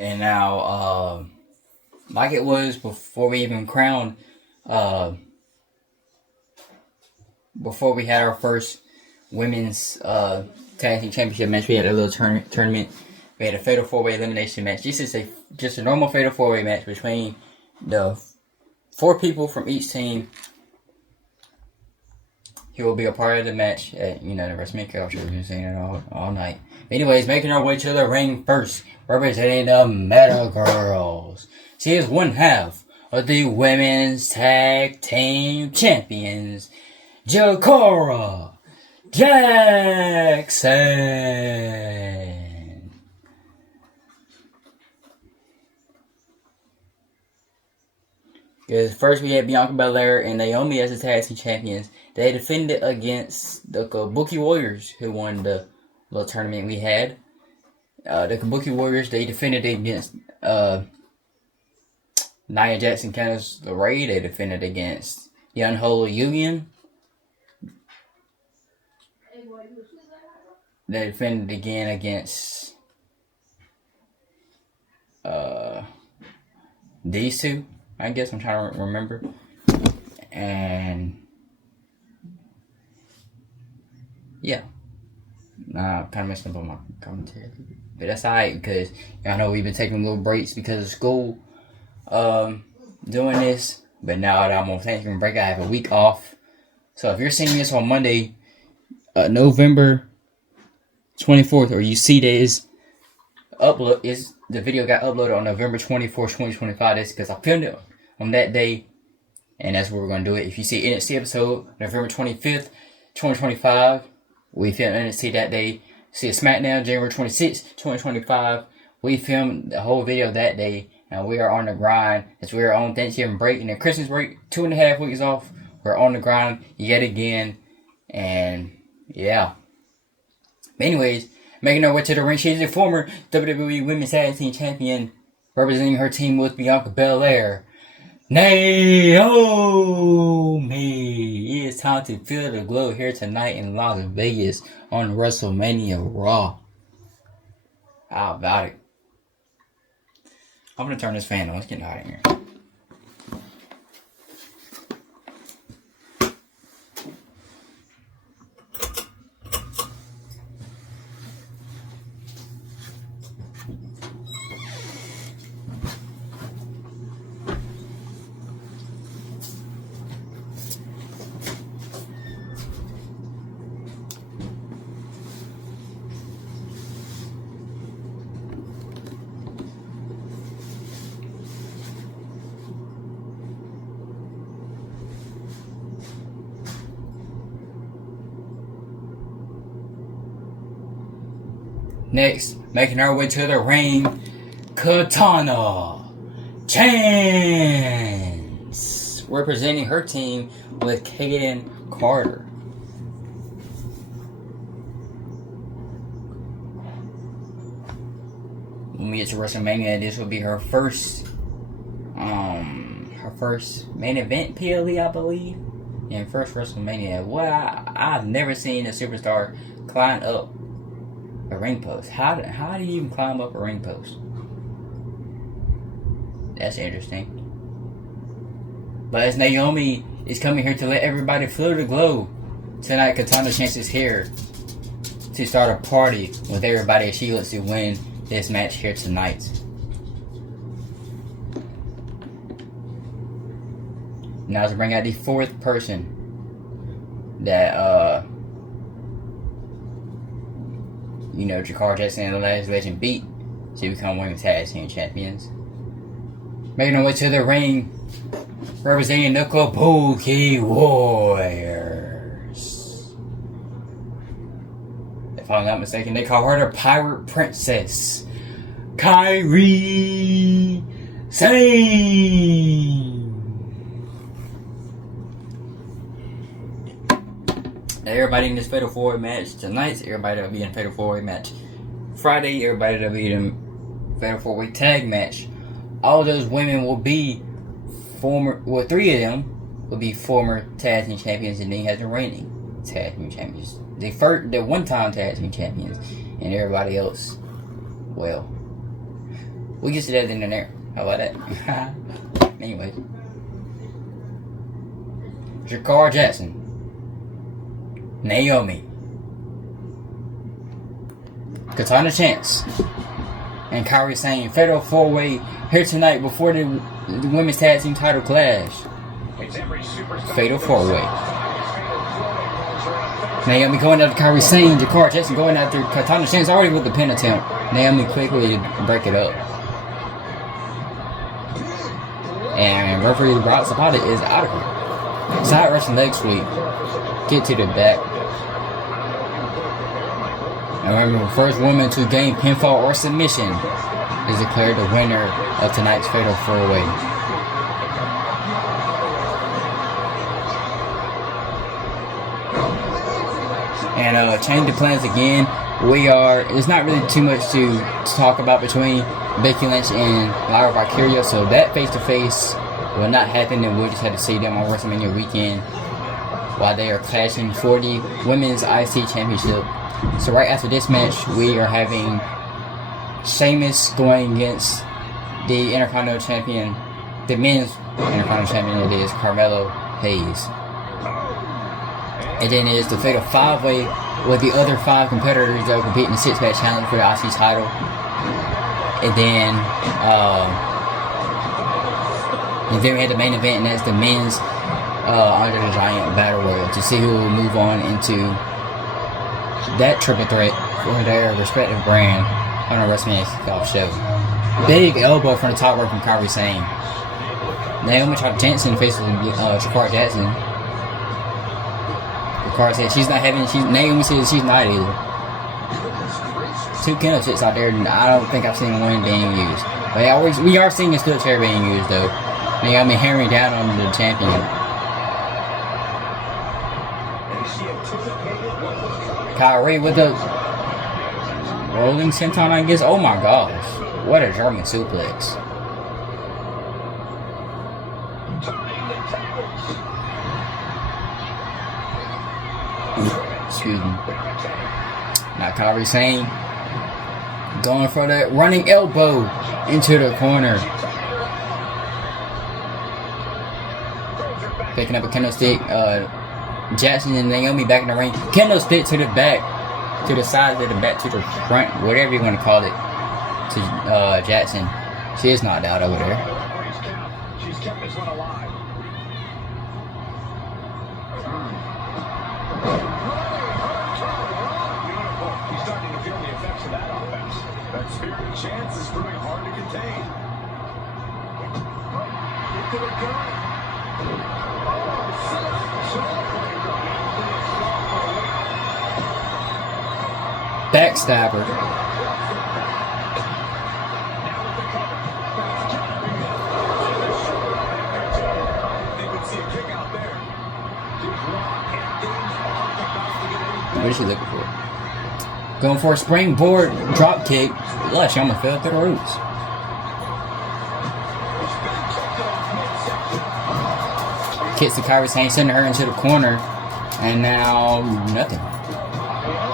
And now, like it was before we even crowned, before we had our first women's tag team championship match, we had a little tournament. We had a fatal 4-way elimination match. This is just a normal fatal 4-way match between the 4 people from each team. He will be a part of the match at, the WrestleMania culture. We've been saying it all night. Anyways, making our way to the ring first, representing the Meta Girls. She is one half of the Women's Tag Team Champions, Jakara Jackson. Because first we had Bianca Belair and Naomi as the tag team champions. They defended against the Kabuki Warriors, who won the little tournament we had. The Kabuki Warriors, they defended against Nia Jackson, Candice LeRae. They defended against the Unholy Union. They defended again against these two. I guess I'm trying to remember. And yeah. Nah, kind of messed up on my commentary. But that's alright, because I know we've been taking little breaks because of school doing this. But now that I'm on Thanksgiving break, I have a week off. So if you're seeing this on Monday, November 24th, or you see this the video got uploaded on November 24th, 2025. That's because I filmed it on that day, and that's where we're going to do it. If you see NXT episode, November 25th, 2025, we filmed NXT that day. See a SmackDown, January 26th, 2025, we filmed the whole video that day, and we are on the grind as we are on Thanksgiving break and then Christmas break, 2.5 weeks off. We're on the grind yet again, and yeah. Anyways, making her way to the ring, she's a former WWE Women's Tag Team Champion, representing her team with Bianca Belair, Naomi. It is time to feel the glow here tonight in Las Vegas on WrestleMania Raw. How about it? I'm going to turn this fan on. Let's get out of here. Next, making our way to the ring, Katana Chance, representing her team with Kaden Carter. When we get to WrestleMania, this will be her first main event PLE, I believe, and first WrestleMania. I've never seen a superstar climb up a ring post. How do you even climb up a ring post? That's interesting. But as Naomi is coming here to let everybody feel the glow tonight, Katana Chance is here to start a party with everybody as she looks to win this match here tonight. Now to bring out the fourth person that Jakara Jackson and the Last Legend beat to become Women's Tag Team Champions. Making our way to the ring, representing the Kabuki Warriors. If I'm not mistaken, they call her the Pirate Princess, Kairi Sane. Everybody in this Fatal 4-Way match tonight, everybody will be in Fatal 4-Way match Friday, everybody will be in Fatal 4-Way tag match. All those women will be three of them will be former tag team champions, and then you have the reigning tag team champions. The one-time tag team champions, and everybody else, well, We can see that in there. How about that? Anyway. Jakar Jackson. Naomi. Katana Chance. And Kairi Sane. Fatal 4-way here tonight before the women's tag team title clash. Fatal 4-way. Naomi going after Kairi Sane. Jakar Jackson going after Katana Chance already with the pin attempt. Naomi quickly break it up. And referee Rob Zapata is out of here. Side Russian leg sweep. Get to the back. And remember, the first woman to gain pinfall or submission is declared the winner of tonight's Fatal 4-way. And change the plans again. There's not really too much to talk about between Becky Lynch and Lyra Valkyria, so that face-to-face will not happen, and we'll just have to see them on WrestleMania weekend while they are clashing for the Women's IC Championship. So right after this match, we are having Sheamus going against the Intercontinental Champion, the Men's Intercontinental Champion, it is Carmelo Hayes. And then it is the Fatal 5-way with the other 5 competitors that will compete in the 6-match challenge for the IC title. And then we had the main event, and that's the men's Andre the Giant Battle Royal to see who will move on into that triple threat for their respective brand on a WrestleMania kickoff show. Big elbow from the top rope from Kairi Sane. Naomi tried to chance in the face of Jakar Jackson. Jakar said she's not having. Naomi says she's not either. 2 kendo sticks out there, and I don't think I've seen one being used. But we are seeing a steel chair being used though. Naomi hammering down on the champion. Kyrie with the rolling senton, I guess. Oh my gosh. What a German suplex. Excuse me. Now Kyrie Sane going for that running elbow into the corner. Picking up a kendo stick. Jackson and Naomi back in the ring. Kendo stick to the back, to the side, to the back, to the front, whatever you want to call it, to Jackson. She is knocked out over there. She's kept this one alive. He's starting to feel the effects of that offense. That spirited chance is proving hard to contain. Into the gun. Backstabber. What is she looking for? Going for a springboard drop kick. Lush, I'm gonna fell through the roots. Kicks to Kairi Sane, sending her into the corner. And now, nothing.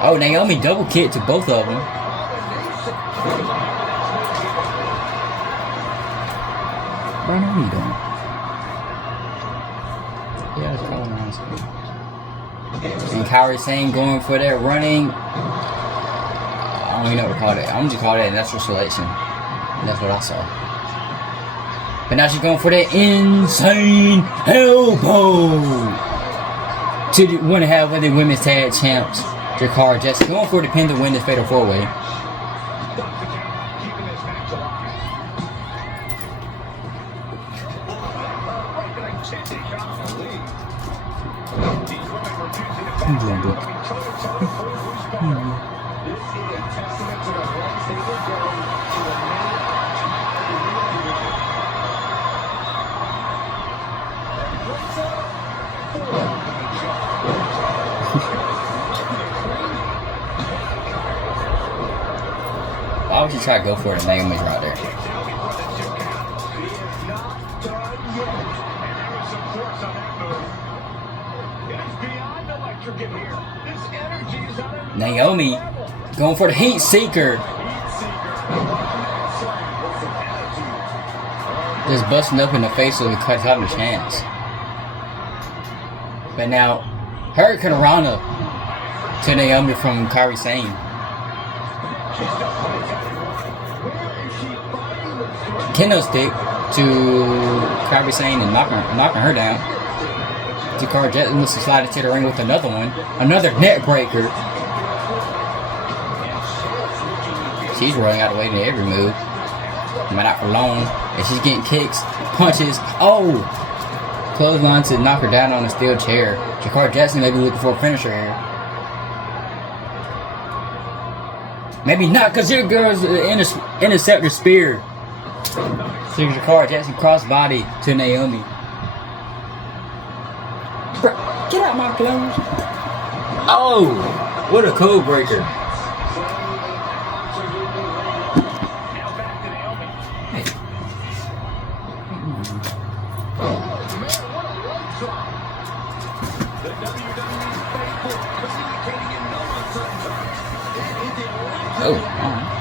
Oh, Naomi double kick to both of them. Brian, what are you doing? Yeah, it's calling around. And Kairi Sane going for that running. I don't even know what to call it. I'm just calling it natural selection. That's what I saw. But now she's going for that insane elbow to the 1.5 of the women's tag champs, Jakar Jackson, going for the pin to win this Fatal 4-way. Why would you try to go for it and Naomi's right there? Naomi going for the heat seeker. just busting up in the face of the cut out of the chance. But now, Hurricane Rana to Naomi from Kairi Sane. Kendo stick to Kairi Sane and knocking her down. Jakara Jetson looks to slide into the ring with another one. Another net breaker. She's rolling out of the way to every move. But not for long. And she's getting kicks, punches. Oh! Clothesline to knock her down on a steel chair. Jakara Jetson may be looking for a finisher here. Maybe not, because your girl's interceptor spear. So Jakara Jetson crossbody to Naomi. Get out my clothes. Oh! What a code breaker. Oh, alright.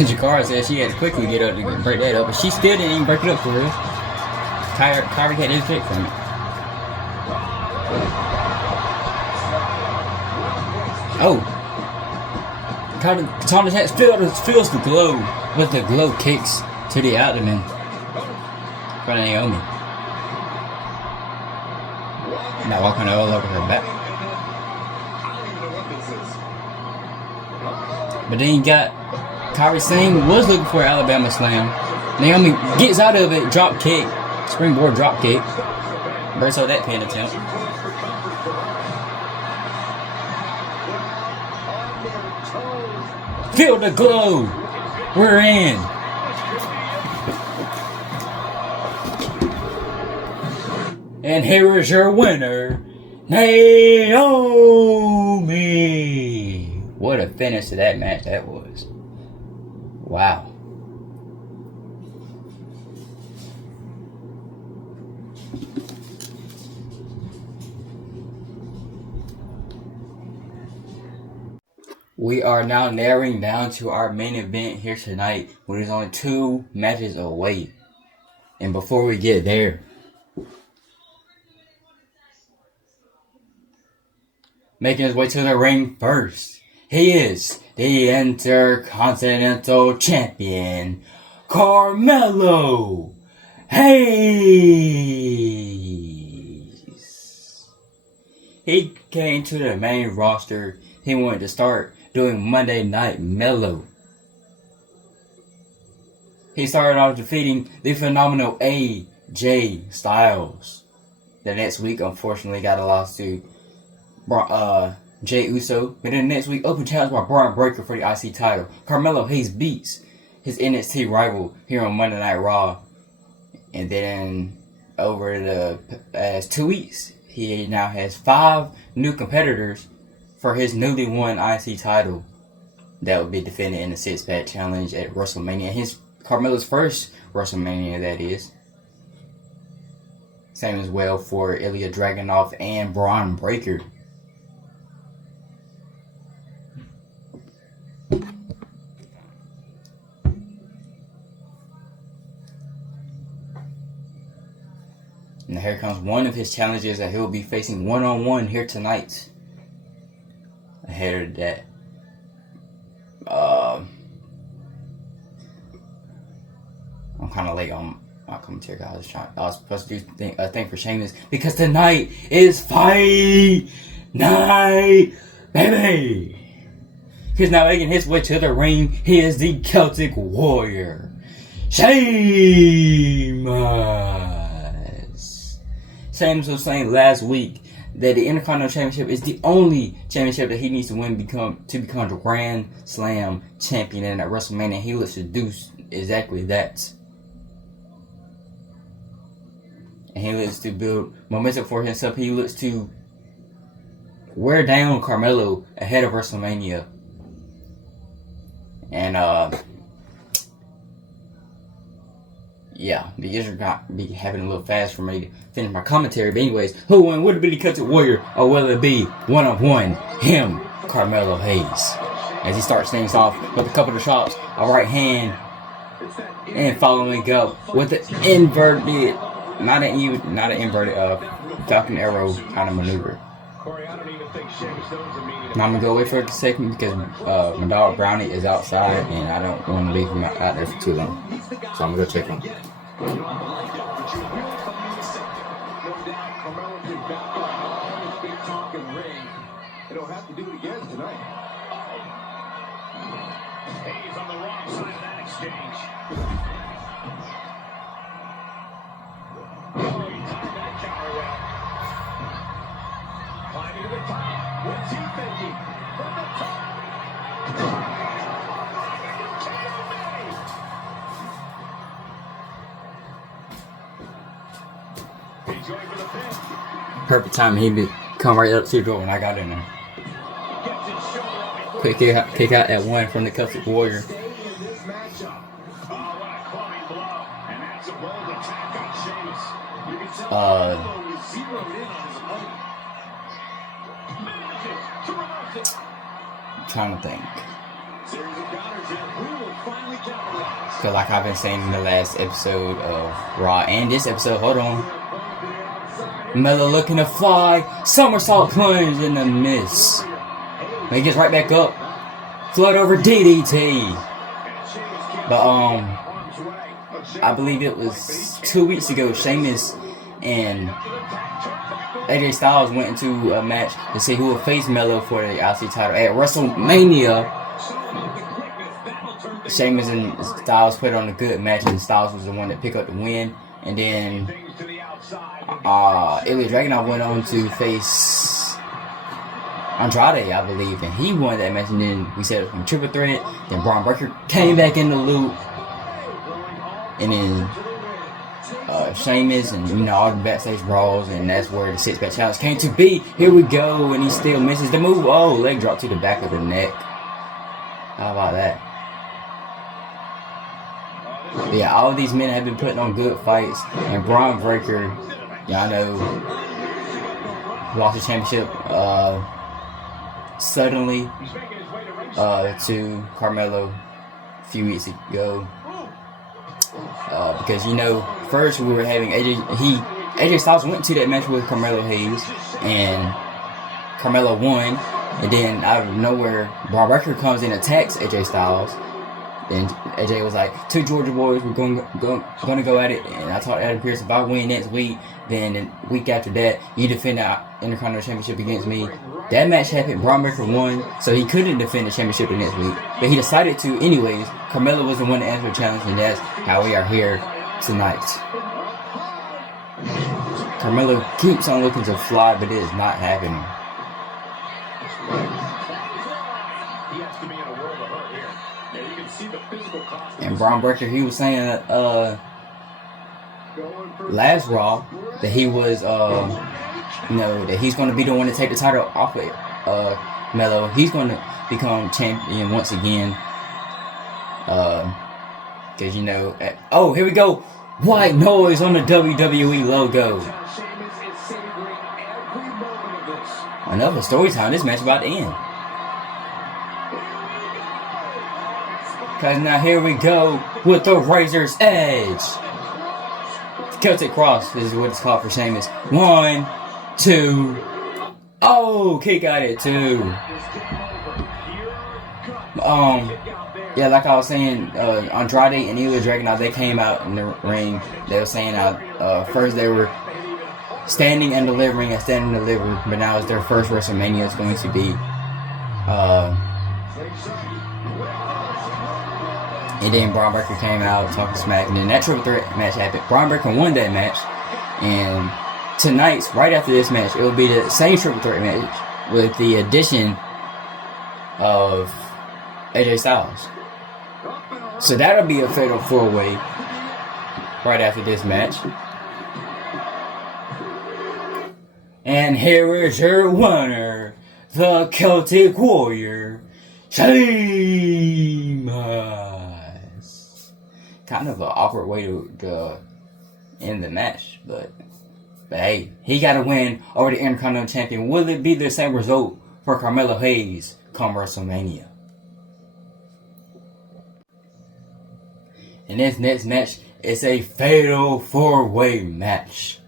Jakara said she had to quickly get up to break that up, but she still didn't even break it up for real. Kairi had his pick from it. Oh! Katana Chance feels the glow with the glow kicks to the abdomen for Naomi. Now walking all over her back. But then you got Kairi Sane was looking for an Alabama Slam. Naomi gets out of it, drop kick, springboard drop kick. Bursts out that pin attempt. Feel the glow. We're in. And here is your winner, Naomi. What a finish to that match that was. Wow. We are now narrowing down to our main event here tonight, which is only 2 matches away. And before we get there, making his way to the ring first, he is the Intercontinental Champion, Carmelo Hayes. He came to the main roster. He wanted to start doing Monday Night Mellow. He started off defeating the phenomenal AJ Styles. The next week, unfortunately, got a loss to Jay Uso. But then the next week, open challenge by Braun Breaker for the IC title. Carmelo Hayes beats his NXT rival here on Monday Night Raw. And then over the past 2 weeks, he now has 5 new competitors for his newly won IC title that will be defended in the 6-pack challenge at WrestleMania. Carmelo's first WrestleMania, that is. Same as well for Ilya Dragunov and Braun Breaker. And here comes one of his challenges that he'll be facing one-on-one here tonight. Ahead of that, I'm kind of late on my commentary. I was supposed to do a thing for Sheamus because tonight is Fight Night, baby. He's now making his way to the ring. He is the Celtic Warrior, Sheamus. Sheamus was saying last week that the Intercontinental Championship is the only championship that he needs to win to become the Grand Slam champion. And at WrestleMania, he looks to do exactly that. And he looks to build momentum for himself. He looks to wear down Carmelo ahead of WrestleMania. And yeah, the intro got be having a little fast for me to finish my commentary. But anyways, who won? Would it be the Celtic Warrior, or will it be one-on-one him, Carmelo Hayes? As he starts things off with a couple of shots, a right hand, and following up with an inverted, not an inverted, Falcon Arrow kind of maneuver. Now I'm gonna go away for a second because my dog Brownie is outside and I don't want to leave him out there for too long. So I'm gonna go check him. It'll have to do it again tonight. He's on the wrong side of that exchange. Oh, he timed that counter well. Climbing to the top. What's he thinking? From the top. He's going for the pin. Perfect time. He come right up to the door when I got in there. Quick kick out at one from the Celtic Warrior. Trying to think. Cause like I've been saying in the last episode of Raw and this episode, hold on. Melo looking to fly, somersault plunge in the miss. He gets right back up. Flood over DDT. But I believe it was 2 weeks ago, Sheamus and AJ Styles went into a match to see who would face Melo for the IC title at WrestleMania. Sheamus and Styles put on a good match, and Styles was the one that picked up the win. And then Ilya Dragunov went on to face Andrade, I believe, and he won that match. And then we said it was a triple threat. Then Braun Breaker came back in the loop, and then Sheamus and all the backstage brawls, and that's where the six-pack challenge came to be. Here we go, and he still misses the move. Oh, leg drop to the back of the neck. How about that? Yeah, all of these men have been putting on good fights, and Braun Breaker, yeah, I know, lost the championship suddenly to Carmelo a few weeks ago. Because first we were having AJ Styles went to that match with Carmelo Hayes, and Carmelo won, and then out of nowhere Braun Breaker comes and attacks AJ Styles. And AJ was like, two Georgia boys, we're going to go at it. And I told Adam Pearce, if I win next week, then the week after that, you defend the Intercontinental Championship against me. That match happened. Braun Breaker won, so he couldn't defend the championship the next week. But he decided to anyways. Carmelo was the one to answer the challenge, and that's how we are here tonight. Carmelo keeps on looking to fly, but it is not happening. And Braun Breaker, he was saying last Raw that he was, that he's going to be the one to take the title off of Melo. He's going to become champion once again. Because, here we go. White noise on the WWE logo. Another story time. This match about to end. Because now here we go with the Razor's Edge. Celtic Cross. This is what it's called for Sheamus. 1, 2. Oh, kick out at 2. Yeah, like I was saying, Andrade and Ilya Dragunov, they came out in the ring. They were saying first they were standing and delivering, but now it's their first WrestleMania. It's going to be and then Braun Breaker came out talking smack, and then that triple threat match happened. Braun Breaker won that match, and tonight's, right after this match, it will be the same triple threat match with the addition of AJ Styles. So that'll be a fatal 4-way right after this match. And here is your winner, the Celtic Warrior, Sheamus. kind of an awkward way to end the match, but hey, he got to win over the Intercontinental Champion. Will it be the same result for Carmelo Hayes come WrestleMania? And this next match is a fatal 4-way match,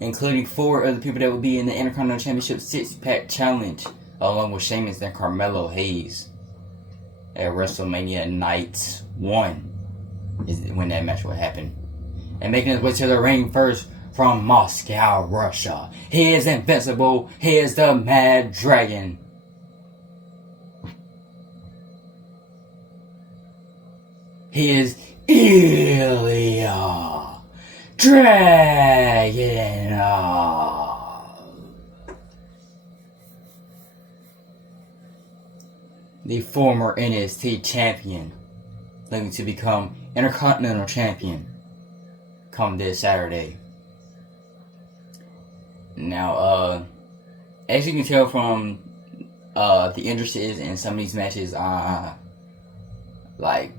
including 4 other people that will be in the Intercontinental Championship 6-pack challenge, along with Sheamus and Carmelo Hayes at WrestleMania Night 1 is when that match will happen. And making his way to the ring first from Moscow, Russia, he is invincible. He is the Mad Dragon. He is Ilya Dragunov, the former NXT champion, looking to become Intercontinental champion come this Saturday. Now, as you can tell from the entrances in some of these matches, like,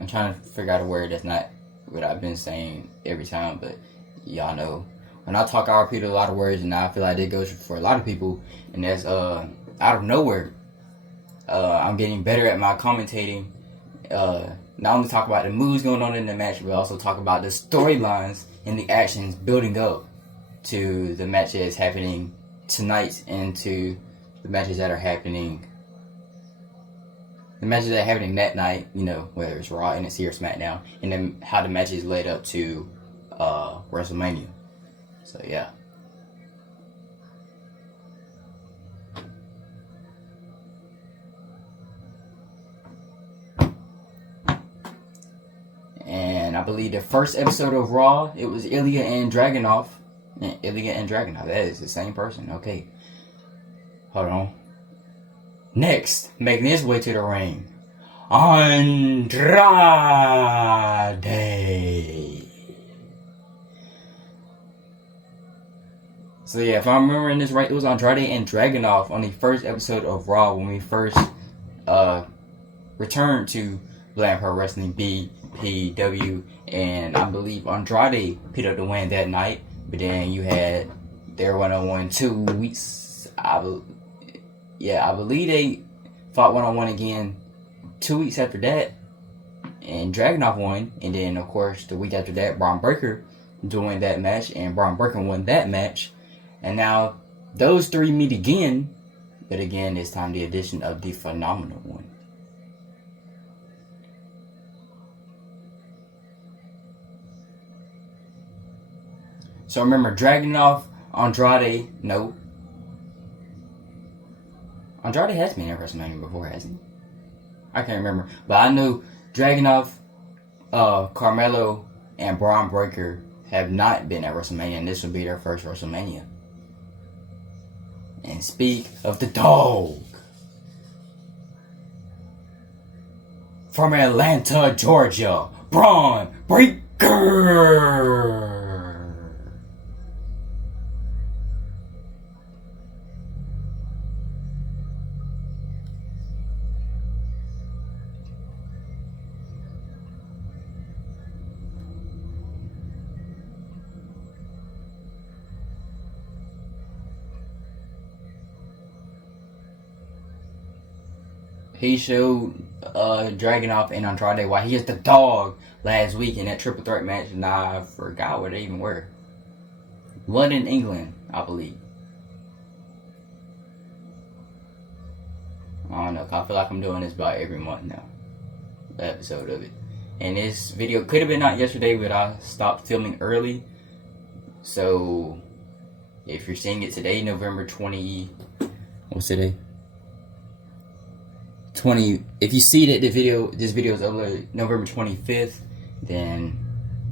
I'm trying to figure out a word that's not what I've been saying every time, but y'all know. When I talk, I repeat a lot of words, and I feel like that goes for a lot of people, and that's out of nowhere. I'm getting better at my commentating. Not only talk about the moves going on in the match, but also talk about the storylines and the actions building up to the match that is happening tonight and to the matches that are happening. The matches that are happening that night, you know, whether it's Raw, NXT, or SmackDown, and then how the matches led up to WrestleMania. So, yeah. And I believe the first episode of Raw, it was Ilya and Dragunov. Ilya and Dragunov, that is the same person. Okay. Hold on. Next, making his way to the ring, Andrade. So yeah, if I'm remembering this right, it was Andrade and Dragunov on the first episode of Raw when we first returned to Black Pro Wrestling BPW, and I believe Andrade picked up the win that night. But then you had their one-on-one 2 weeks. I believe they fought one-on-one again 2 weeks after that, and Dragunov won. And then, of course, the week after that, Braun Breaker doing that match, and Braun Breaker won that match. And now those 3 meet again, but again, this time the addition of the Phenomenal One. So remember, Dragunov, Andrade, no. Andrade has been at WrestleMania before, hasn't he? I can't remember. But I know Dragunov, Carmelo, and Braun Breaker have not been at WrestleMania, and this will be their first WrestleMania. And speak of the dog, from Atlanta, Georgia, Braun Breaker. He showed Dragunov and Andrade why he is the dog last week in that triple threat match, and I forgot where they even were. London, England, I believe. I don't know, I feel like I'm doing this about every month now. The episode of it. And this video could have been out yesterday, but I stopped filming early. So, if you're seeing it today, November 20... What's today? 20. If you see that this video is uploaded November 25th, then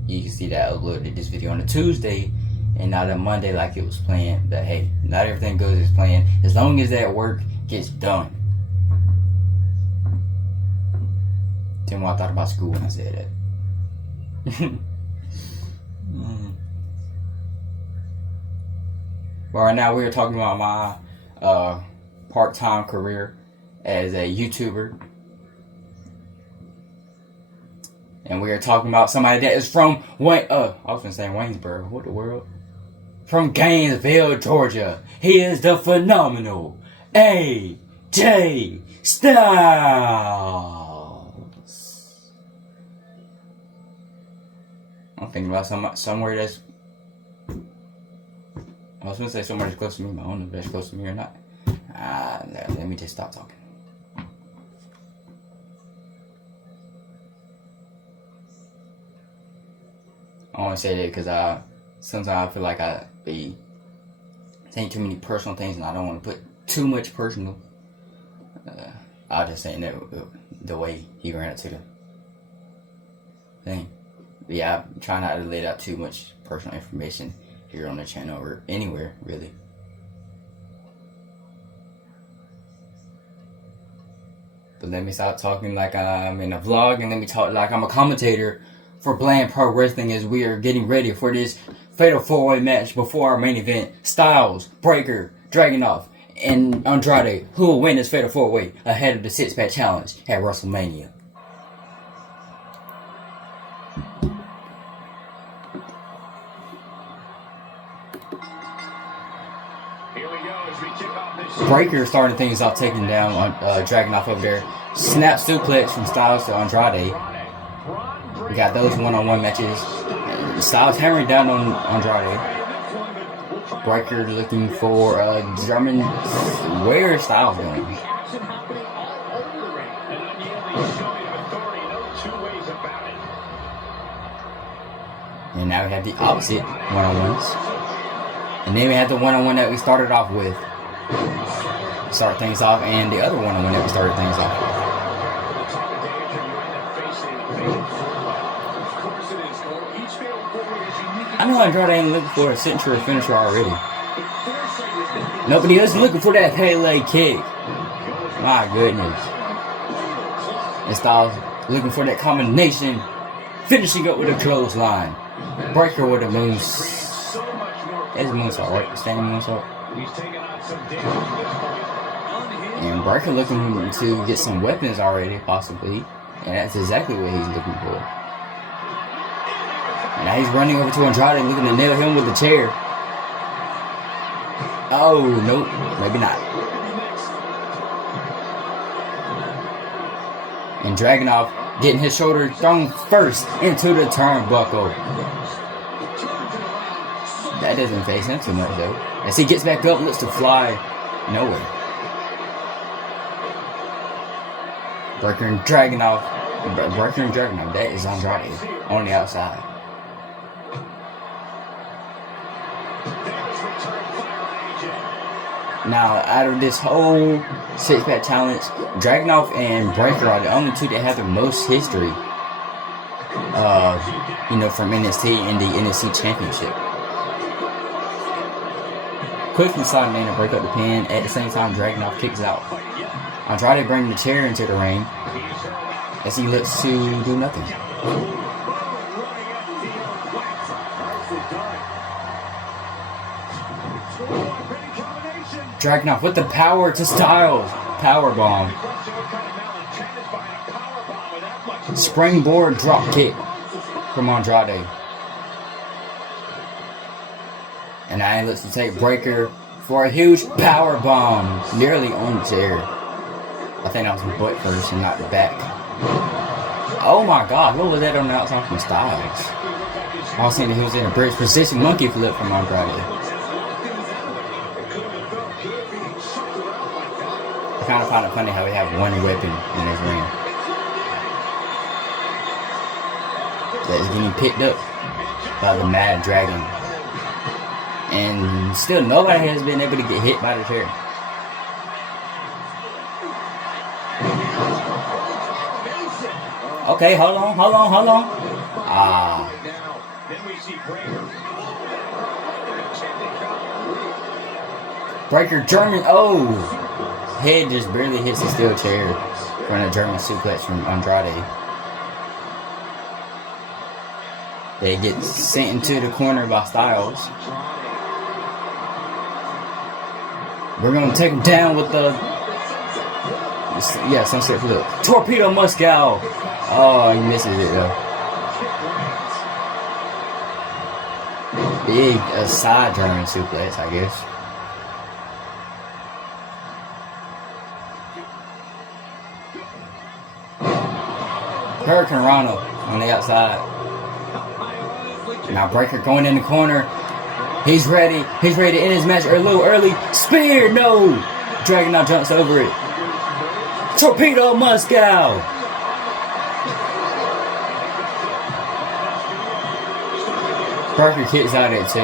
you can see that I uploaded this video on a Tuesday and not a Monday like it was planned. But hey, not everything goes as planned. As long as that work gets done. Tell me what I thought about school when I said that. But right now we are talking about my part-time career as a YouTuber. And we are talking about somebody that is from I was gonna say Waynesboro. What the world? From Gainesville, Georgia. He is the phenomenal AJ Styles. I'm thinking about somewhere that's. I was gonna say somewhere that's close to me, but I don't know if that's close to me or not. Let me just stop talking. I want to say that because sometimes I feel like I be saying too many personal things, and I don't want to put too much personal. I'll just say that the way he ran it to the thing. But yeah, I'm trying not to let out too much personal information here on the channel or anywhere really. But let me stop talking like I'm in a vlog, and let me talk like I'm a commentator for Bland Pro Wrestling as we are getting ready for this fatal 4-way match before our main event. Styles, Breakker, Dragunov, and Andrade, who will win this fatal 4-way ahead of the 6-pack challenge at WrestleMania. Breakker starting things off, taking down Dragunov over there. Snap suplex from Styles to Andrade. We got those one-on-one matches. Styles hammering down on Andrade. Breakker looking for German. Where is Styles going? And now we have the opposite one-on-ones. And then we have the one-on-one that we started off with. Start things off, and the other one-on-one that we started things off with. I know Andrade ain't looking for a signature finisher already. Nobody else is looking for that Pele kick. My goodness. And Styles looking for that combination, finishing up with a clothesline. Breakker with a moonsault. That's a moonsault, right? Standing moonsault. And Breakker looking to get some weapons already, possibly. And that's exactly what he's looking for. And now he's running over to Andrade, looking to nail him with the chair. Oh, nope. Maybe not. And Dragunov getting his shoulder thrown first into the turnbuckle. That doesn't phase him too much, though. As he gets back up, looks to fly nowhere. Breakker and Dragunov. That is Andrade on the outside. Now, out of this whole 6-pack challenge, Dragunov and Breakker are the only two that have the most history, from NXT and the NXT Championship. Quickly sliding in to break up the pin. At the same time, Dragunov kicks out. Andrade bringing the chair into the ring as he looks to do nothing. Dragunov with the power to Styles. Power bomb. Springboard drop kick from Andrade. And now he looks to take Breakker for a huge power bomb. Nearly on the chair. I think that was the butt first and not the back. Oh my god, what was that on the outside from Styles? I was thinking he was in a bridge position monkey flip from Andrade. I kind of find it funny how we have one weapon in this ring that is getting picked up by the Mad Dragon. And still nobody has been able to get hit by the chair. Okay, hold on. Breakker German. Oh! Head just barely hits the steel chair from a German suplex from Andrade. They get sent into the corner by Styles. We're going to take him down with the Yeah, sunset flip. Torpedo Moscow. Oh, he misses it though. Big side German suplex, I guess. Hurricane Rana on the outside. Now Breaker going in the corner. He's ready. He's ready to end his match a little early. Spear, no! Dragunov jumps over it. Torpedo Moscow! Breaker kicks out at 2.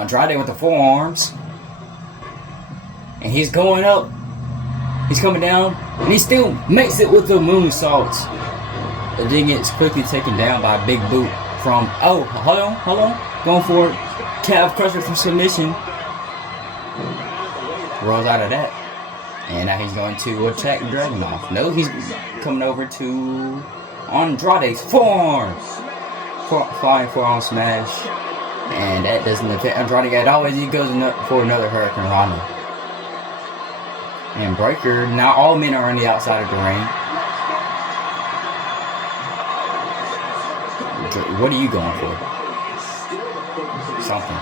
Andrade with the forearms. And he's going up. He's coming down. And he still makes it with the moonsault. And then gets quickly taken down by a big boot from... Oh, hold on. Going for it. Calf crusher from submission. Rolls out of that. And now he's going to attack Dragunov. No, he's coming over to Andrade's forearm. Flying forearm smash. And that doesn't affect Andrade at all as he goes for another Hurricane Rana. And Breaker, now all men are on the outside of the ring. What are you going for? Something.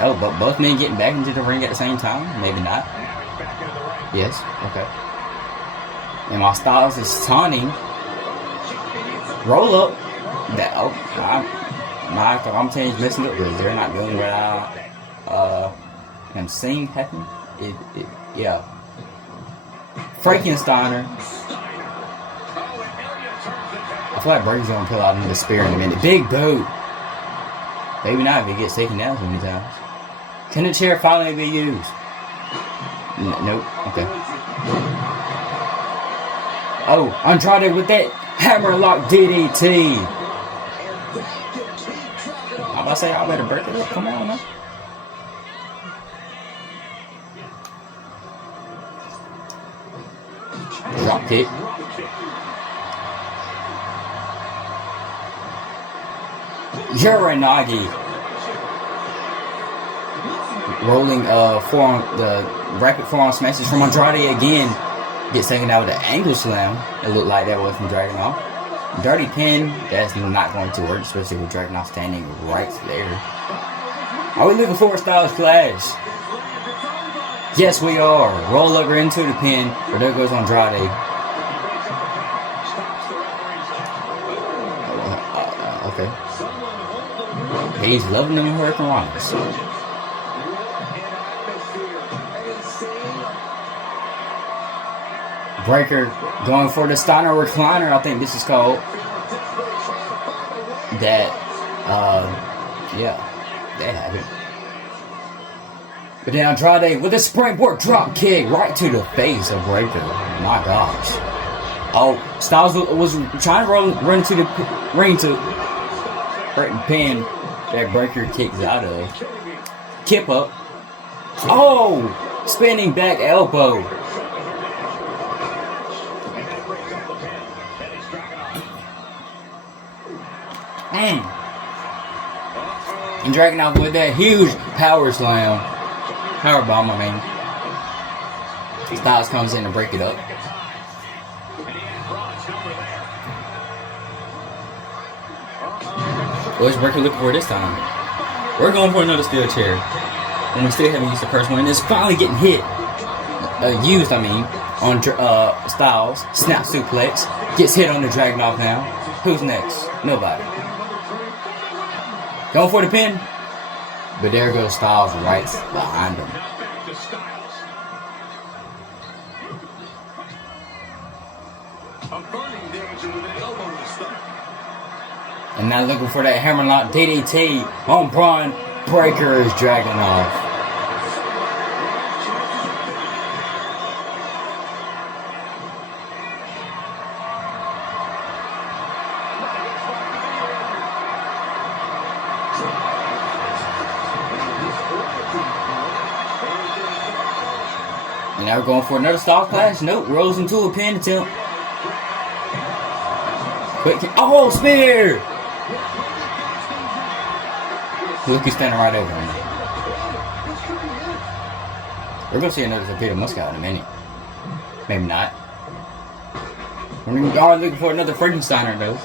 Oh, but both men getting back into the ring at the same time? Maybe not. Yes, okay. And my Styles is taunting. Roll up. That my commentator's messing up because they're not doing what I am seeing happen. Yeah. Frankensteiner. I feel like Breaker's gonna pull out another spear in a minute. Big boot. Maybe not if he gets taken down so many times. Can the chair finally be used? Nope. Okay. Oh, Andrade with that hammerlock DDT. I'm about to say, I better break it up. Come on, man. Drop kick. Uranagi. Rolling forearm, the rapid forearm smashes from Andrade again. Gets taken out with an angle slam. It looked like that was from Dragunov. Dirty pin. That's not going to work, especially with Dragunov standing right there. Are we looking for a Styles Clash? Yes, we are. Roll over into the pin. But there goes Andrade. Okay. He's loving them Hurricane Ranas. Breaker going for the Steiner Recliner, I think this is called. That happened. But then Andrade with a springboard drop kick right to the face of Breaker. My gosh. Oh, Styles was trying to run to the ring to break the pin that Breaker kicks out of. Kip up. Oh! Spinning back elbow. And Dragunov with that huge power slam. Power bomb, I mean. Styles comes in to break it up. What's Breaker looking for this time? We're going for another steel chair. And we still haven't used the first one. And it's finally getting hit. Used on Styles. Snap suplex. Gets hit on the Dragunov now. Who's next? Nobody. Going for the pin. But there goes Styles right behind him. And now looking for that hammerlock DDT on Braun Breaker is Dragunov. And now we're going for another Styles Clash. Nope, rolls into a pin attempt. Quick, oh, spear! Look, he's standing right over him. We're gonna see another Peter Muscat in a minute. Maybe not. We are looking for another Frankensteiner though.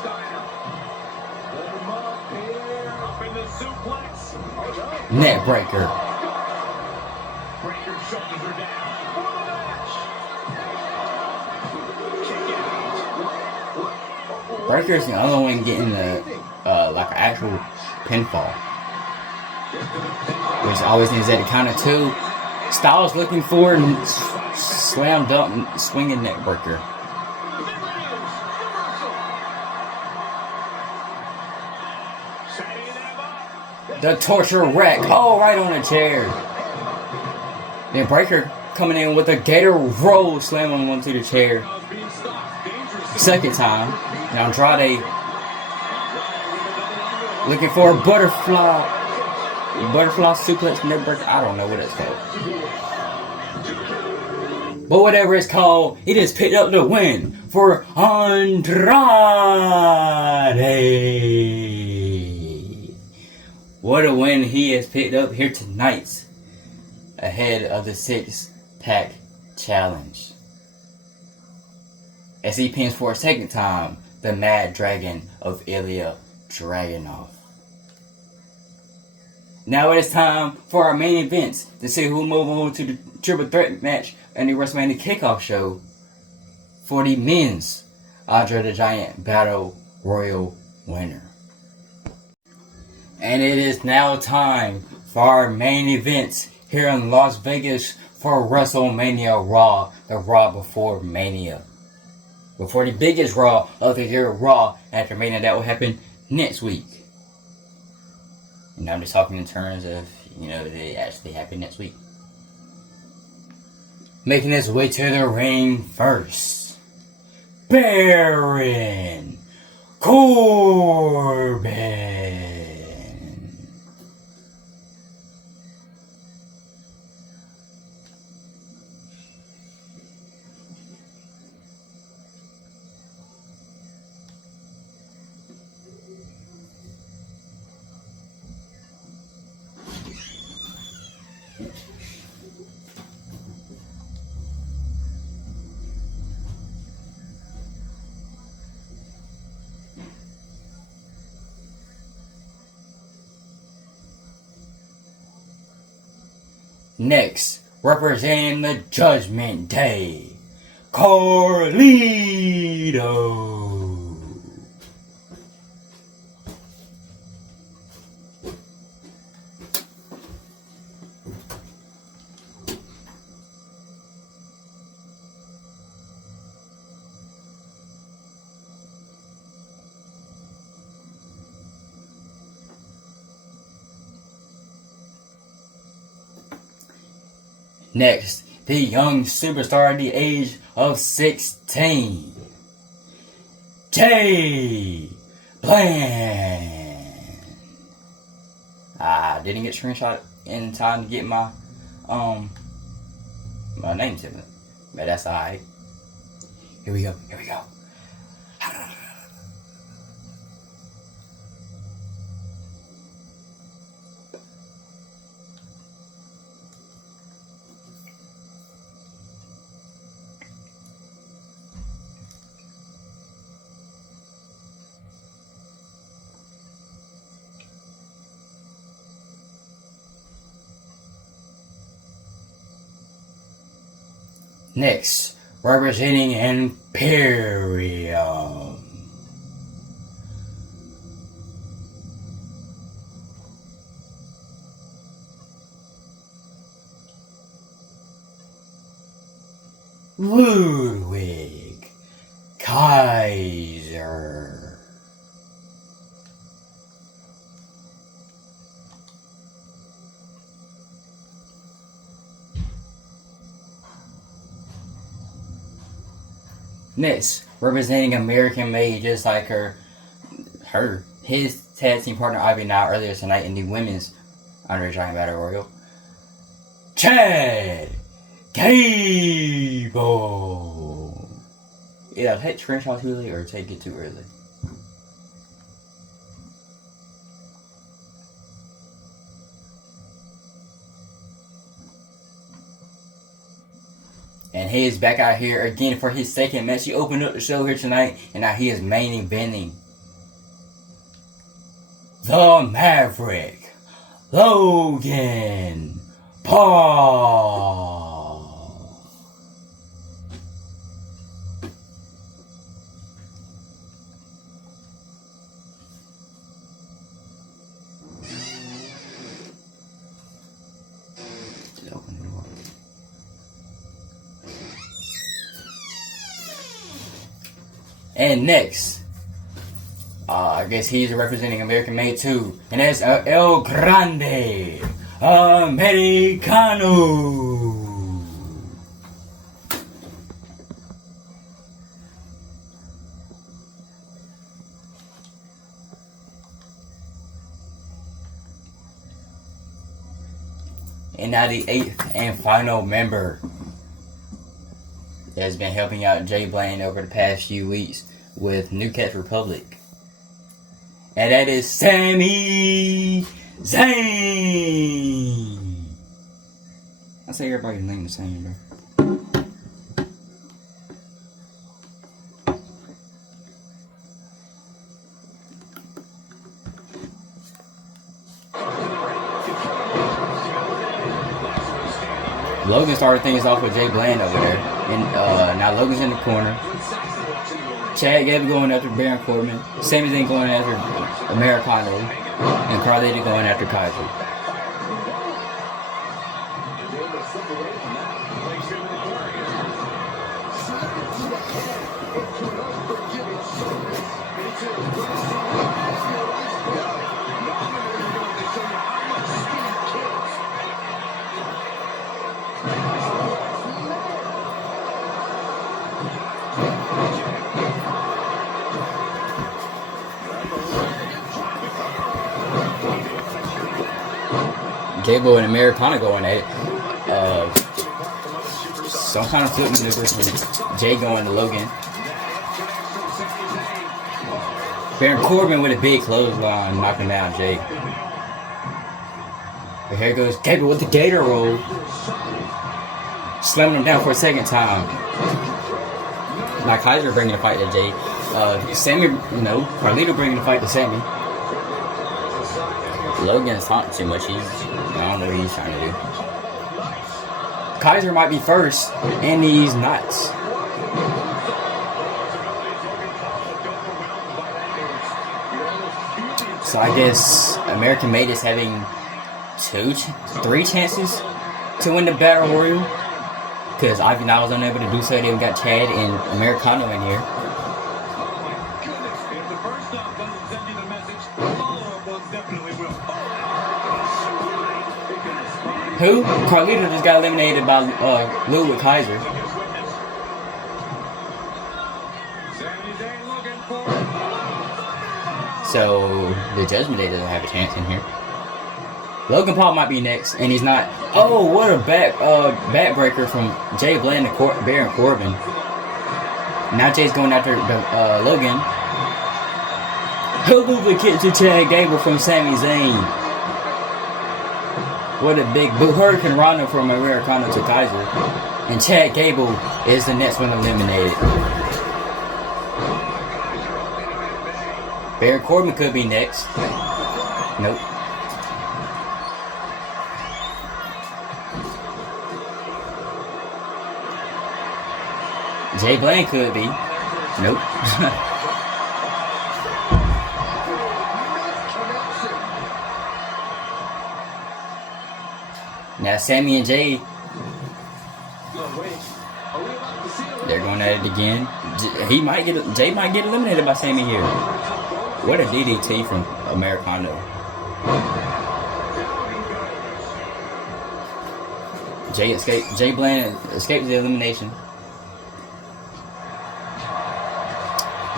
Net breaker. Breaker's the only one getting the like an actual pinfall, which always needs at the count of 2. Styles looking for and slam dunk swinging neck breaker. The torture wreck. Oh, right on the chair. Then Breaker coming in with a gator roll, slamming him onto the chair. Second time. Now Andrade looking for a butterfly suplex neck breaker. I don't know what it's called. But whatever it's called, he just picked up the win for Andrade. What a win he has picked up here tonight, ahead of the 6-pack challenge. As he pins for a second time, the Mad Dragon of Ilya Dragunov. Now it is time for our main events to see who will move on to the triple threat match and the WrestleMania kickoff show for the men's Andre the Giant Battle Royal winner. And it is now time for our main events here in Las Vegas for WrestleMania Raw, the Raw before Mania. Before the biggest Raw of the year, Raw after Mania, that will happen next week. And I'm just talking in terms of, they actually happen next week. Making his way to the ring first, Baron Corbin. Next, representing the Judgment Day, Carlito. Next, the young superstar at the age of 16, Jay Bland. I didn't get screenshot in time to get my name to it, but that's alright. Here we go. Next, representing Imperium, Ludwig Kaiser. Next, representing American Made, just like his tag team partner Ivy Now earlier tonight in the women's Andre the Giant Battle Royal, Chad Gable. Yeah, take screenshot too early or take it too early. he is back out here again for his second match. He opened up the show here tonight, and now he is main eventing the Maverick, Logan Paul. And next, I guess he's representing American Made too, and that's El Grande Americano. And now the 8th and final member that has been helping out Jay Blaine over the past few weeks with New Cats Republic. And that is Sami Zayn. I say everybody's name the same, bro. Logan started things off with Jay Bland over there. And now Logan's in the corner. Chad Gable going after Baron Corbin. Sami Zayn going after Americano. And Carlito going after Kaiser. Gable and Americana going at it. Some kind of flip maneuver from Jay going to Logan. Baron Corbin with a big clothesline knocking down Jay. But here goes Gable with the gator roll. Slamming him down for a second time. Now Kaiser bringing the fight to Jay. Carlito bringing the fight to Sami. Logan's taunting too much. I don't know what he's trying to do. Kaiser might be first, and he's not. So I guess American Made is having 3 chances to win the Battle Royal. Because I was unable to do so. They got Chad and Americano in here. Who? Carlito just got eliminated by Lou with Kaiser. So the Judgment Day doesn't have a chance in here. Logan Paul might be next, and he's not. Oh, what a backbreaker from Jay Bland to Baron Corbin. Now Jay's going after Logan. He'll move the kick to Chad Gable from Sami Zayn. What a big boot. Hurricane Rana from Americano to Kaiser. And Chad Gable is the next one eliminated. Baron Corbin could be next. Nope. Jay Bland could be. Nope. Now Sami and Jay, they're going at it again. Jay might get eliminated by Sami here. What a DDT from Americano. Jay Bland escapes the elimination.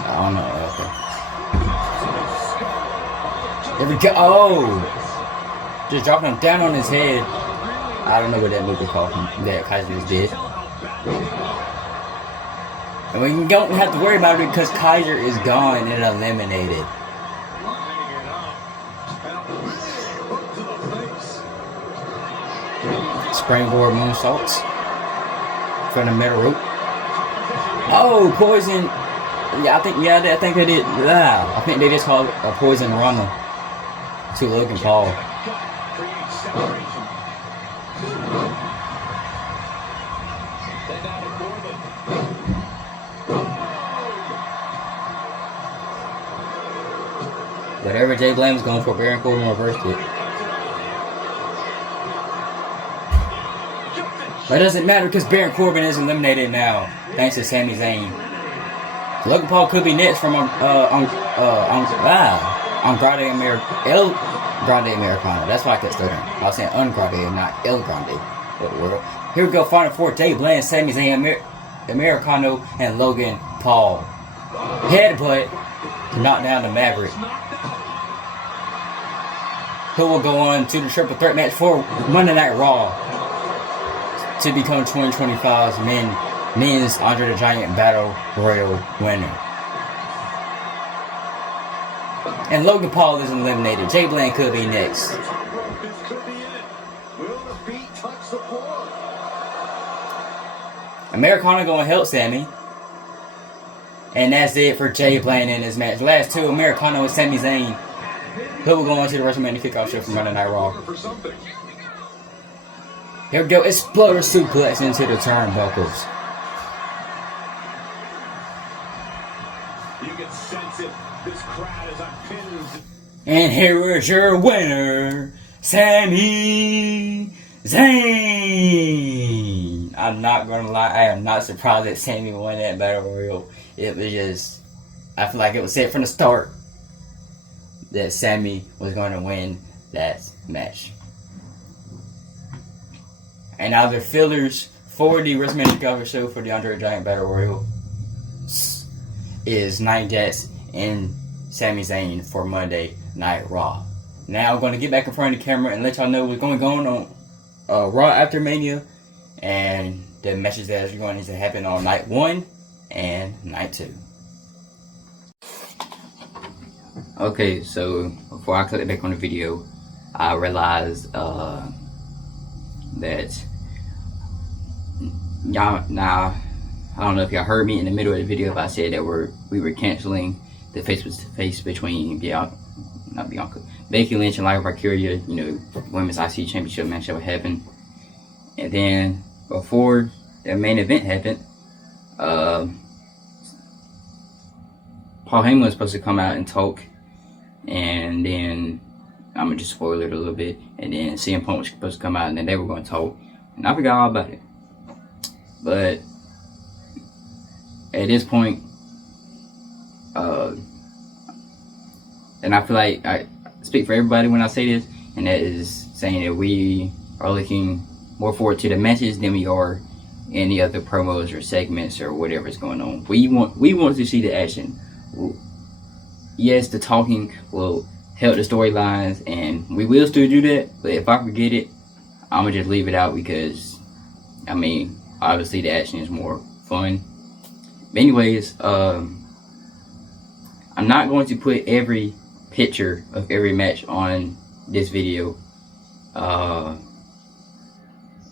I don't know. Okay. There we go. Oh, just dropping him down on his head. I don't know what that move was called that Kaiser just did. And we don't have to worry about it because Kaiser is gone and eliminated. Springboard moonsaults. from the middle rope. Oh, poison. Yeah, I think they did. Yeah, I think they just called a poison runner to Logan Paul. Whatever Jay Blaine was going for, Baron Corbin reversed it. But it doesn't matter because Baron Corbin is eliminated now, thanks to Sami Zayn. Logan Paul could be next from Andrade El Grande Americano. That's why I kept stuttering. I was saying Andrade, not El Grande. What the world? Here we go, Final Four: Jay Blaine, Sami Zayn, Americano, and Logan Paul. Headbutt to knock down the Maverick. Who will go on to the triple threat match for Monday Night Raw to become 2025's men's Andre the Giant Battle Royal winner. And Logan Paul is eliminated. Jay Blaine could be next. Americano gonna help Sami. And that's it for Jay Blaine in this match. Last two, Americano and Sami Zayn. Who will go on to the WrestleMania kickoff show from Monday Night Raw. Here we go, Exploder Suplex into the turnbuckles. You can sense it. This crowd is on pins. And here is your winner, Sami Zayn. I'm not gonna lie, I am not surprised that Sami won that Battle Royal. It was just, I feel like it was said from the start that Sami was going to win that match. And now the fillers for the WrestleMania cover show for the Andre the Giant Battle Royal is Nia Jax and Sami Zayn for Monday Night Raw. Now I'm going to get back in front of the camera and let y'all know what's going on Raw after Mania and the matches that are going to happen on night 1 and night 2. Okay, so before I click back on the video, I realized that y'all, I don't know if y'all heard me in the middle of the video if I said that we were canceling the face-to-face between Becky Lynch and Lyra Valkyria, women's IC championship match that would happen. And then before the main event happened, Paul Heyman was supposed to come out and talk, and then I'm gonna just spoil it a little bit, and then CM Punk was supposed to come out and then they were gonna talk, and I forgot all about it. But at this point, and I feel like I speak for everybody when I say this, and that is saying that we are looking more forward to the matches than we are any other promos or segments or whatever's going on. We want to see the action. Yes, the talking will help the storylines, and we will still do that, but if I forget it, I'm gonna just leave it out because, obviously the action is more fun. But anyways, I'm not going to put every picture of every match on this video.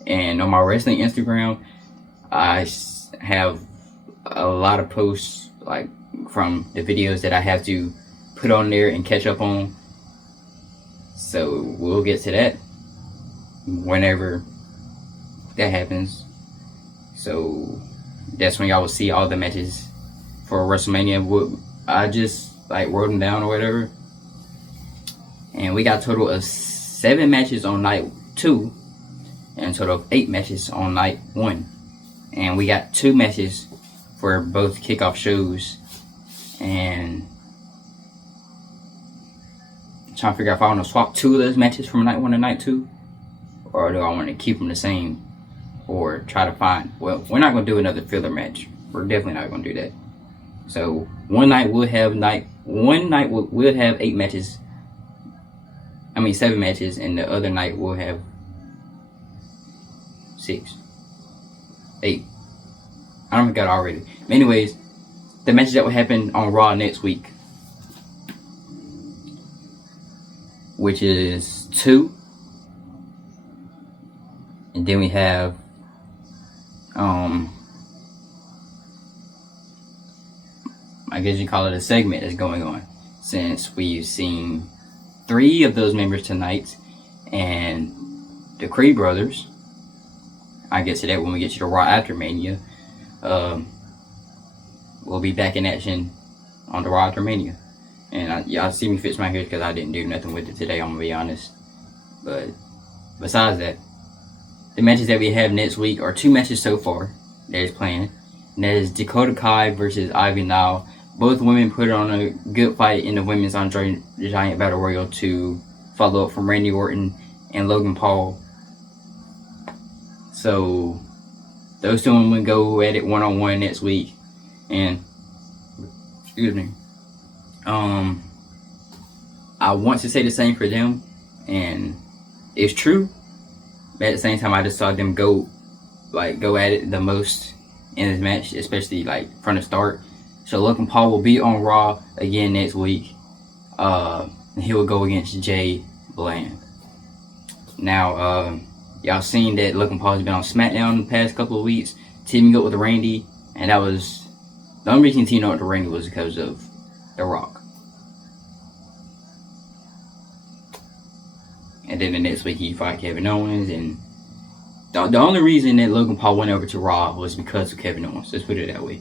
And on my wrestling Instagram, I have a lot of posts from the videos that I have to put on there and catch up on. So we'll get to that whenever that happens. So that's when y'all will see all the matches for WrestleMania. I just wrote them down or whatever. And we got a total of 7 matches on night 2 and a total of 8 matches on night 1. And we got 2 matches for both kickoff shows. And I'm trying to figure out if I want to swap 2 of those matches from night 1 to night 2, or do I want to keep them the same, or try to find, well, we're not going to do another filler match. We're definitely not going to do that. So one night we'll have 8 matches. 7 matches, and the other night we'll have 6, 8. I don't forgot already. But anyways, the matches that will happen on Raw next week, which is 2, and then we have I guess you call it a segment that's going on, since we've seen 3 of those members tonight, and the Creed brothers. I get to that when we get to the Raw after Mania. We'll be back in action on the Raw after Mania. And y'all see me fix my hair because I didn't do nothing with it today, I'm going to be honest. But besides that, the matches that we have next week are 2 matches so far that is planned. And that is Dakota Kai versus Ivy Nile. Both women put on a good fight in the Women's Andre the Giant Battle Royal to follow up from Randy Orton and Logan Paul. So those 2 women go at it one-on-one next week. And excuse me. I want to say the same for them, and it's true. But at the same time, I just saw them go at it the most in this match, especially from the start. So Logan Paul will be on Raw again next week. He will go against Jay Bland. Now, y'all seen that Logan Paul has been on SmackDown the past couple of weeks, teaming up with Randy, and that was the only reason he teamed up with Randy was because of The Rock. And then the next week he fought Kevin Owens, and the only reason that Logan Paul went over to Raw was because of Kevin Owens. Let's put it that way.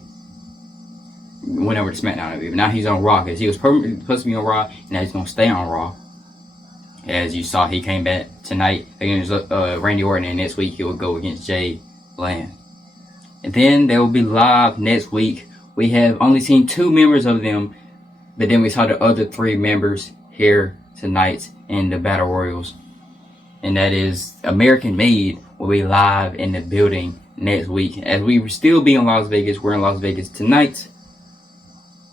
Went over to SmackDown, but now he's on Raw because he was supposed to be on Raw, and now he's gonna stay on Raw. As you saw, he came back tonight against Randy Orton, and next week he will go against Jay Bland. And then they will be live next week. We have only seen 2 members of them, but then we saw the other 3 members here tonight in the Battle Royals. And that is American Made will be live in the building next week. As we will still be in Las Vegas, we're in Las Vegas tonight.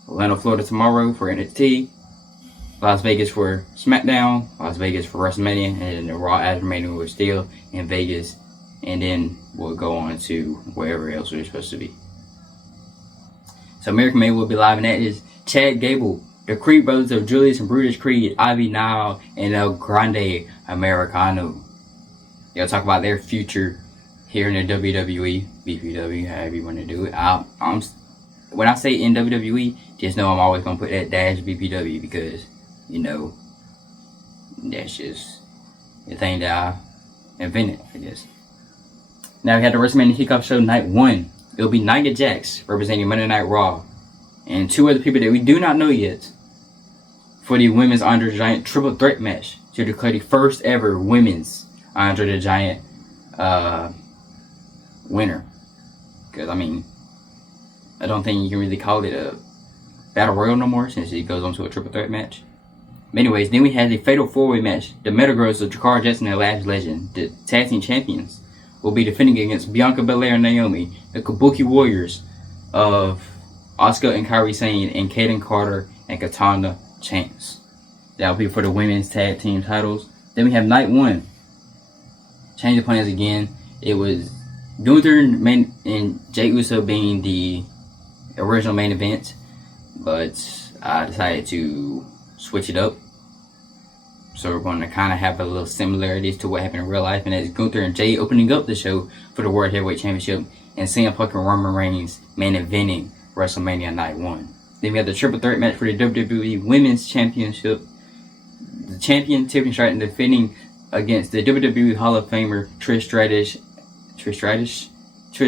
Orlando, Florida tomorrow for NXT. Las Vegas for SmackDown. Las Vegas for WrestleMania. And then the Raw after Mania, we're still in Vegas. And then we'll go on to wherever else we're supposed to be. So American Made will be live, and that is Chad Gable, the Creed brothers of Julius and Brutus Creed, Ivy Nile, and El Grande Americano. They'll talk about their future here in the WWE, BPW, however you want to do it. When I say in WWE, just know I'm always going to put that dash BPW because, that's just the thing that I invented, I guess. Now we have the WrestleMania Kickoff Show Night 1. It'll be Nia Jax representing Monday Night Raw. And 2 other people that we do not know yet for the Women's Andre the Giant Triple Threat match to declare the first ever Women's Andre the Giant winner. Because, I don't think you can really call it a Battle Royal no more since it goes on to a Triple Threat match. But anyways, then we had the Fatal 4-Way match. The Metal Girls of Jakara Jackson and Lash Legend, the Tag Team Champions, will be defending against Bianca Belair and Naomi, the Kabuki Warriors of Asuka and Kairi Sane, and Kaden Carter and Katana Chance. That will be for the women's tag team titles. Then we have Night 1. Change of plans again. It was Gunther and Jey Uso being the original main event, but I decided to switch it up. So we're going to kind of have a little similarities to what happened in real life, and that's Gunther and Jey opening up the show for the World Heavyweight Championship, and CM Punk and Roman Reigns main eventing WrestleMania Night 1. Then we have the Triple Threat match for the WWE Women's Championship. The champion Tiffany Stratton defending against the WWE Hall of Famer Trish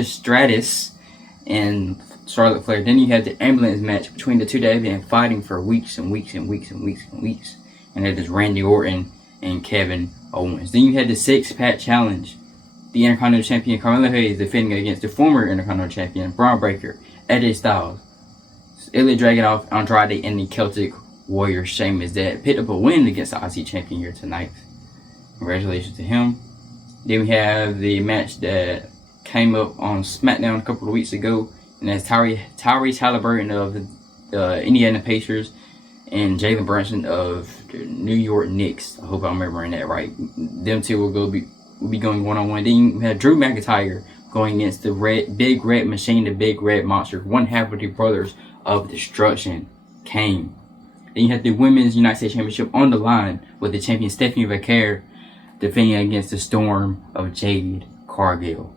Stratus and Charlotte Flair. Then you have the ambulance match between the 2 that have been fighting for weeks and weeks and weeks and weeks and weeks. And that is Randy Orton and Kevin Owens. Then you had the 6-Pack Challenge. The Intercontinental Champion Carmelo Hayes defending against the former Intercontinental Champion Braun Breaker, AJ Styles, Ilya Dragunov, Andrade, and the Celtic Warrior Sheamus that picked up a win against the IC Champion here tonight. Congratulations to him. Then we have the match that came up on SmackDown a couple of weeks ago, and that's Tyrese Halliburton of the Indiana Pacers and Jalen Brunson of the New York Knicks. I hope I'm remembering that right. Them 2 will be going one-on-one. Then we have Drew McIntyre going against the Big Red Machine, the Big Red Monster, one half of the Brothers of Destruction, Kane. Then you have the Women's United States Championship on the line with the champion Stephanie Vaquer defending against the Storm of Jade Cargill.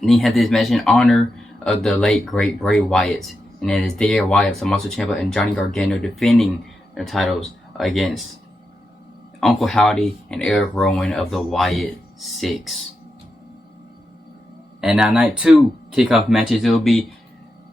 And then you have this match in honor of the late great Bray Wyatt And it is Jay Wyatt, Tommaso Ciampa, and Johnny Gargano defending their titles against Uncle Howdy and Eric Rowan of the Wyatt Six. And now night 2 kickoff matches, it will be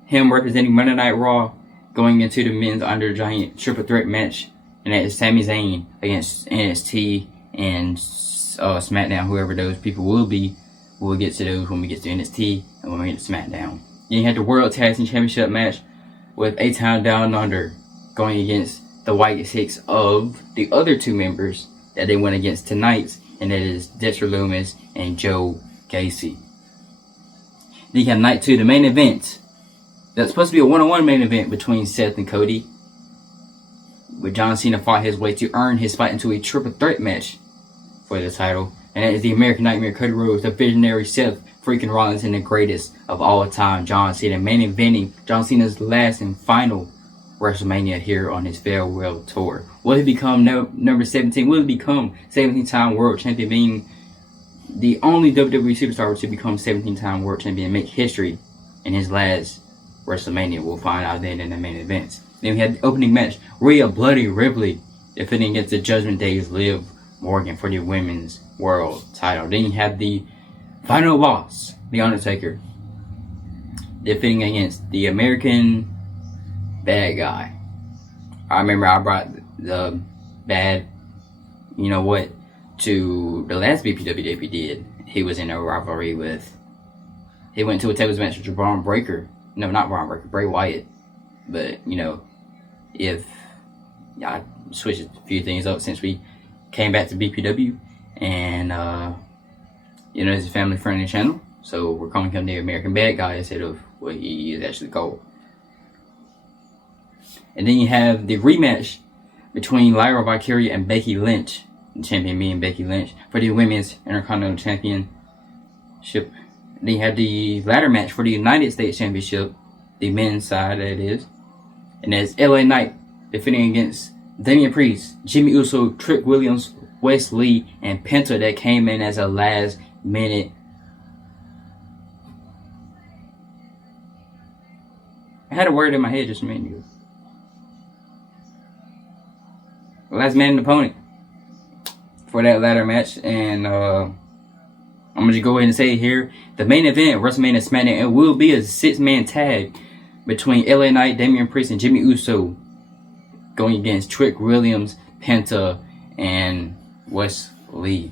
him representing Monday Night Raw going into the men's Under Giant triple threat match, and that is Sami Zayn against NXT and SmackDown, whoever those people will be. We'll get to those when we get to NXT and when we get to SmackDown. Then you had the World Tag Team Championship match with A-Town Down Under going against the Wyatt Six of the other 2 members that they went against tonight, and that is Dexter Lumis and Joe Gacy. Then you have night 2, the main event. That's supposed to be a one-on-one main event between Seth and Cody, where John Cena fought his way to earn his spot into a triple threat match for the title. And that is the American Nightmare Cody Rhodes, the visionary Seth freaking Rollins, and the greatest of all time, John Cena, main eventing John Cena's last and final WrestleMania here on his farewell tour. Will he become number 17? Will he become 17-time world champion, being the only WWE superstar to become 17-time world champion and make history in his last WrestleMania? We'll find out then in the main events. Then we had the opening match, Rhea Bloody Ripley defending against the Judgment Day's Liv Morgan for the women's world title. Then you have the final boss, The Undertaker, defending against the American Bad Guy. I remember I brought the bad, you know what, to the last BPW that we did. He was in a rivalry with, he went to a tables match with Braun Breaker. No, not Braun Breaker, Bray Wyatt. But, you know, if I switched a few things up since we came back to BPW, and you know, it's a family friendly channel, so we're calling him the American Bad Guy instead of what he is actually called. And then you have the rematch between Lyra Valkyria and Becky Lynch, the champion being Becky Lynch, for the women's Intercontinental Championship. Then you have the ladder match for the United States Championship, the men's side that is, and that's LA Knight defending against Damian Priest, Jimmy Uso, Trick Williams, Wes Lee, and Penta, that came in as a last minute. I had a word in my head just a minute ago. Last man opponent for that ladder match, and I'm gonna just go ahead and say it here. The main event, WrestleMania SmackDown, it will be a 6-man tag between LA Knight, Damian Priest, and Jimmy Uso going against Trick Williams, Penta, and Wes Lee.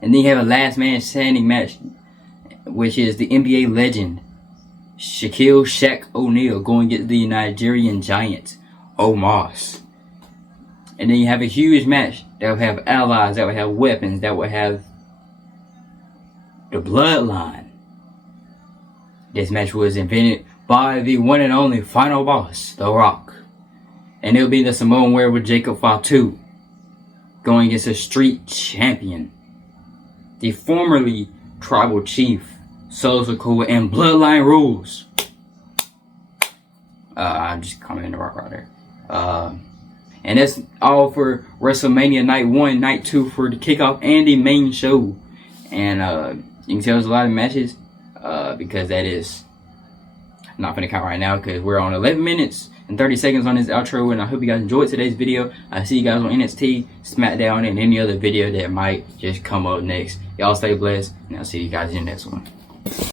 And then you have a last man standing match, which is the NBA legend Shaquille Shaq O'Neal going against the Nigerian Giant Omos. And then you have a huge match that will have allies, that will have weapons, that will have the bloodline. This match was invented by the one and only final boss, The Rock. And it'll be the Samoan Werewolf Jacob Fatu going against a street champion, the formerly tribal chief, Solo Sikoa, and Bloodline Rules. I'm just commenting The Rock right there. And that's all for WrestleMania Night 1, Night 2 for the kickoff and the main show. And you can tell there's a lot of matches because that is, I'm not going to count right now because we're on 11 minutes and 30 seconds on this outro. And I hope you guys enjoyed today's video. I'll see you guys on NXT, SmackDown, and any other video that might just come up next. Y'all stay blessed, and I'll see you guys in the next one.